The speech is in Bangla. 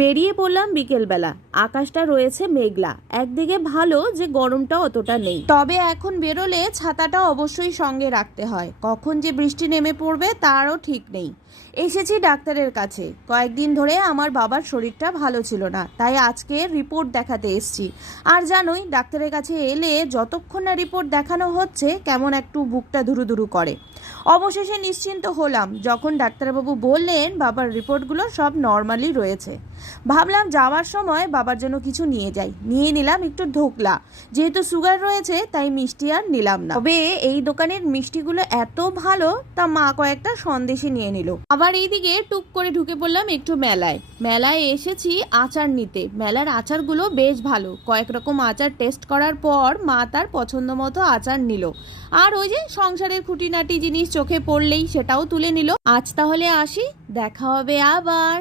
বেরিয়ে পড়লাম বিকেলবেলা। আকাশটা রয়েছে মেঘলা, একদিকে ভালো যে গরমটা অতটা নেই, তবে এখন বেরোলে ছাতাটা অবশ্যই সঙ্গে রাখতে হয়, কখন যে বৃষ্টি নেমে পড়বে তারও ঠিক নেই। এসেছি ডাক্তারের কাছে। কয়েকদিন ধরে আমার বাবার শরীরটা ভালো ছিল না, তাই আজকে রিপোর্ট দেখাতে এসেছি। আর জানোই ডাক্তারের কাছে এলে যতক্ষণ না রিপোর্ট দেখানো হচ্ছে কেমন একটু বুকটা ধুরুধুরু করে। অবশেষে নিশ্চিন্ত হলাম যখন ডাক্তারবাবু বললেন বাবার রিপোর্টগুলো সব নর্মালি রয়েছে। ভাবলাম যাওয়ার সময় বাবার জন্য কিছু নিয়ে যাই। নিয়ে নিলাম একটু ধোকলা, যেহেতু সুগার রয়েছে তাই মিষ্টি আর নিলাম না। তবে এই দোকানের মিষ্টিগুলো এত ভালো, তা মা কয়েকটা সন্দেশে নিয়ে নিল। আবার এইদিকে টুক করে ঢুকে পড়লাম একটু মেলায়। মেলায় এসেছি আচার নিতে। মেলার আচারগুলো বেশ ভালো। কয়েক রকম আচার টেস্ট করার পর মা তার পছন্দ মতো আচার নিল। আর ওই যে সংসারের খুঁটিনাটি জিনিস চোখে পড়লেই সেটাও তুলে নিল। আজ তাহলে আসি, দেখা হবে আবার।